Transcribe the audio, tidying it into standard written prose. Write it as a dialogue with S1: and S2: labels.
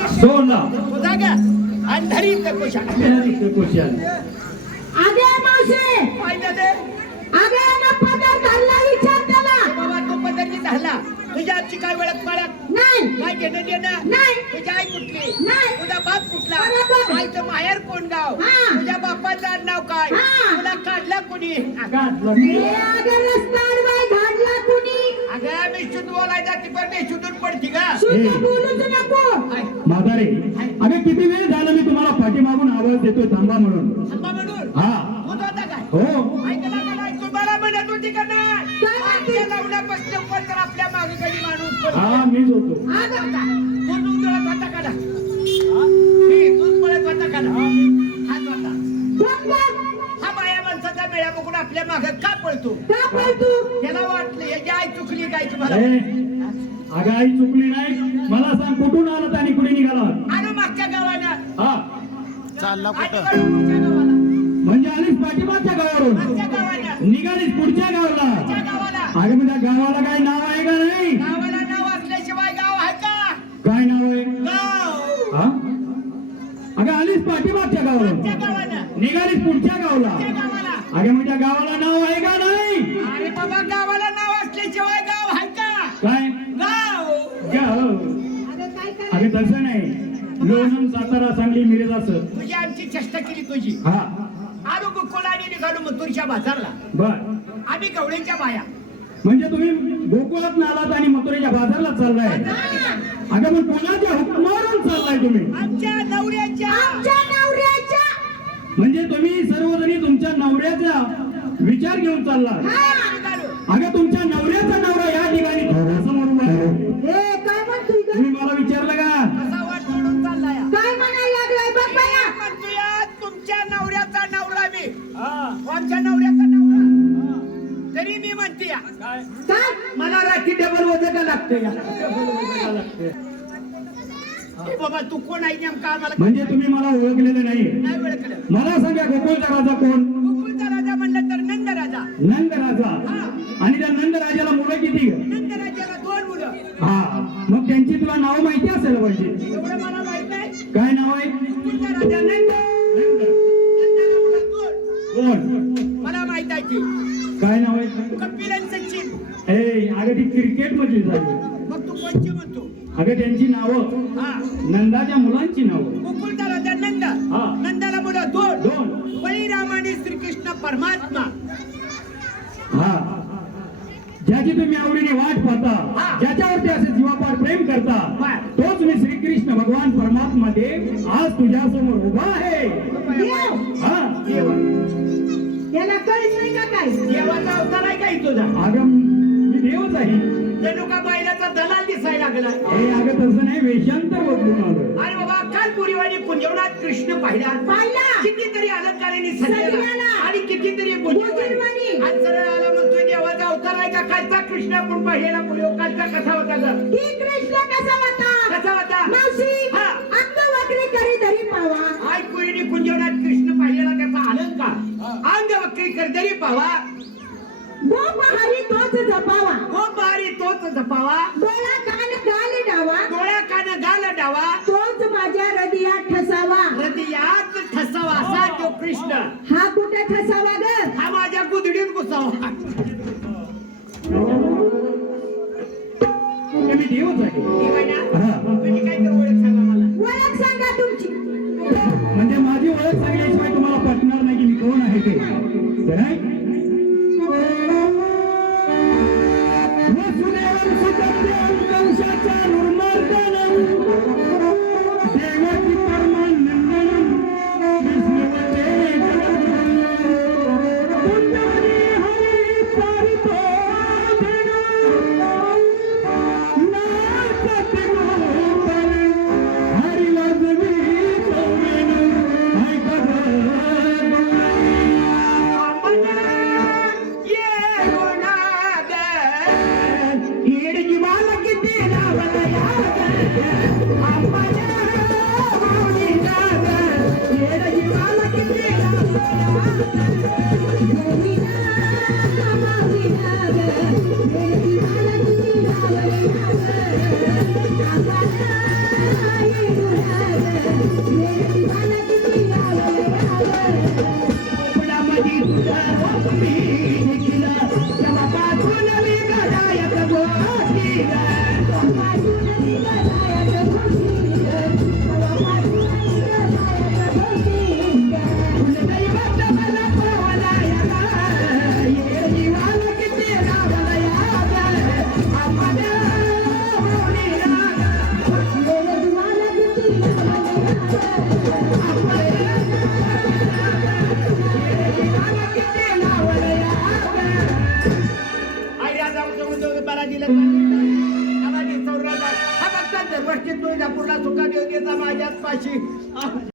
S1: सोडला
S2: तुझा घ्या आणि धरी कुशाल
S1: कुशाल
S3: आगे मावशी
S2: पाहिजे ते
S3: आगे ना पदर धरला विचार त्याला
S2: बाबा तो पदरची धरला तुझ्या आजची काय वेळात पाळत
S3: नाही
S2: काय घेणं देणं
S3: नाही
S2: तुझी आई कुठली
S3: नाही
S2: तुझा बाप कुठला
S3: बरोबर.
S2: आईचं माहेर कोण गाव
S3: हा.
S2: तुझ्या बापाचं नाव काय
S3: हा.
S2: तुला काढला कोणी
S3: ए आगे रस्तार बाई घाडला कुणी
S2: अगं मी शुद्ध बोलायचा ती पण मी शुद्धून पडती का
S3: शुद्ध बोलूच नको
S2: हाय.
S1: म्हातारे अगं किती वेळ झाला मी तुम्हाला पाठीमागून आवाज देतोय थांबा म्हणून
S2: थांबा म्हणून
S1: हा
S2: तू होता काय
S1: हो
S2: ऐकला का नाही तुम्हाला म्हणत होती का नाही
S3: काय म्हणते?
S2: आमच्या लावण्यापासून पण तर आपल्या मागे कधी माणूस पडतो.
S1: हा मीच होतो
S2: आग होता. तू दूध दळत होता का ना? मी दूध पळत होता का ना? हाच होता.
S3: बघ बघ
S2: हा बाया माणसाचा मेळा बघून आपल्या मागे का पळतो
S3: का पळतो
S2: त्याला वाटलं याची आई चुकली काय तुम्हाला
S1: ए, अगं आई चुकली नाही मला सांग कुठून आलात आणि कुठे निघाला
S2: आलो मागच्या गावानं
S1: हा
S2: चालला कुठं पुढच्या गावाला
S1: म्हणजे आलीस पाठीमागच्या गावावरून
S2: मागच्या गावानं
S1: निघालीस पुढच्या गावाला
S2: पुढच्या गावाला
S1: अगं म्हणजे गावाला काय नाव आहे का नाही
S2: गावाला नाव असल्याशिवाय गाव आहे का
S1: काय नाव आहे
S2: गाव
S1: हा अगं आलीस पाठीमागच्या
S2: मागच्या
S1: गावाला
S2: गावानं
S1: निघालीस पुढच्या गावाला
S2: पुढच्या गावाला
S1: अगं म्हणजे गावाला नाव आहे का नाही
S2: अरे बाबा गावाला नाव असल्याशिवाय गाव आहे का
S1: काय
S2: गाव
S1: गाव
S3: अगं काय कर
S1: अगं तसं नाही लोणंद सातारा सांगली मिरज असं
S2: तुझी आमची चेष्टा केली तुझी
S1: हा
S2: आलो गोकुळाने निघालो मथुरच्या बाजारला
S1: बर
S2: आम्ही गवळीच्या बाया
S1: म्हणजे तुम्ही गोकुळात आलात आणि मथुरेच्या बाजारला चाललाय अगं मग कोणाच्या हुकमावरून चाललाय तुम्ही
S2: आमच्या नवऱ्याच्या
S3: आमच्या नवऱ्याच्या
S1: म्हणजे तुम्ही सर्वजणी तुमच्या नवऱ्याचा विचार घेऊन चालला
S2: निघालो
S1: अगं तुमच्या नवऱ्याचा नवरा या ठिकाणी समोर उभा आहे.
S3: ए काय म्हणतोय ग
S1: तुम्ही मला विचारलं का
S2: कसा वाट सोडून चाललाय
S3: काय म्हणायला लागलाय बघ बाया
S2: म्हणतोय तुमच्या नवऱ्याचा नवरा मी आमच्या नवऱ्याचा नवरा तरी मी म्हणते
S3: काय
S2: मला राखी डबल वजन लागते बाबा तू कोण आहे नेमका आम्हाला
S1: म्हणजे तुम्ही मला ओळखलेलं नाही
S2: नाही ओळखलं
S1: मला सांगा गोकुळचा राजा कोण
S2: गोकुळचा राजा म्हणलं तर नंद राजा
S1: नंद राजा आणि त्या नंद राजाला मुलं किती ग?
S2: नंद राजाला 2 मुलं
S1: हा मग त्यांची तुला नाव माहिती असेल पाहिजे
S2: एवढं मला माहित नाही
S1: काय नाव आहे
S2: गोकुळचा राजा नंद
S1: नंद.
S2: नंदाला मुलं 2
S1: कोण
S2: मला माहित आहे ती
S1: काय नाव आहे
S2: कपिल आणि सचिन
S1: ए अगं ती क्रिकेट मधली झाली
S2: मग तू कोणची म्हणतो
S1: अगं त्यांची नावं
S2: हा
S1: नंदाच्या मुलांची नावं
S2: गोकुळचा राजा नंद
S1: हा.
S2: नंदाला मुलं 2
S1: दोन
S2: बळीराम आणि श्रीकृष्ण परमात्मा
S1: हा ज्याची तुम्ही आवडीने वाट
S2: हा.
S1: पाहता ज्याच्यावरती असे जीवापाड प्रेम करता
S2: हा.
S1: तोच मी श्रीकृष्ण भगवान परमात्मा देव आज तुझ्या समोर उभा आहे
S3: देव
S1: हा
S2: देव
S3: याला कळत नाही का काय
S2: देवाचा अवतार आहे काही तुझा
S1: अगं मी देवच आहे
S2: जणू का बैलाचा दलाल दिसायला लागला
S1: हे अगं तसं नाही वेशांतर बदलून आलो
S2: अरे बाबा काल पुरीवाणी कुंजवनात कृष्ण पाहिला
S3: पाहिला.
S2: कितीतरी अलंकाराने सजलेला
S3: सजलेला.
S2: आणि कितीतरी
S3: गुंजनवाणी.
S2: आज सरळ आला म्हणतोय देवाचा अवतार आहे का कालचा कृष्ण आपण पाहिलेला पुरी कालचा कसा होता ग
S3: ही कृष्ण कसा होता
S2: कसा होता
S3: मावशी
S2: हा.
S3: अंग वक्री करी धरी पावा
S2: आज पुरीने कुंजवनात कृष्ण पाहिलेला त्याचा अलंकार अंग वक्री करदरी पावा
S3: गोप हरी तोच जपावा
S2: हो बारी तोच जपावा
S3: डोळा कान गाल डावा
S2: डोळ्या कान गाल डावा
S3: तोच माझ्या हृदयात ठसावा
S2: हृदयात ठसावा असा तो कृष्ण
S3: हा कुठे ठसावा ग
S2: हा माझ्या गुदडीत घुसावा
S1: मी देवच आहे हा.
S2: तुझी काय तर ओळख सांगा मला
S3: ओळख सांगा तुमची
S1: म्हणजे माझी ओळख सांगल्याशिवाय तुम्हाला पटणार नाही की मी कोण आहे ते नाही? वसुदेवं सुतं कंसाचा निर्मर्दनं, देवकी परमानंदनं, विष्णुवते जगद्गुरुं, पुण्यवती हरी पारितोषिकं, नाचते गोपाल, हरी वाजवी कौवेनं, ऐका गं.
S3: वाजून निघाला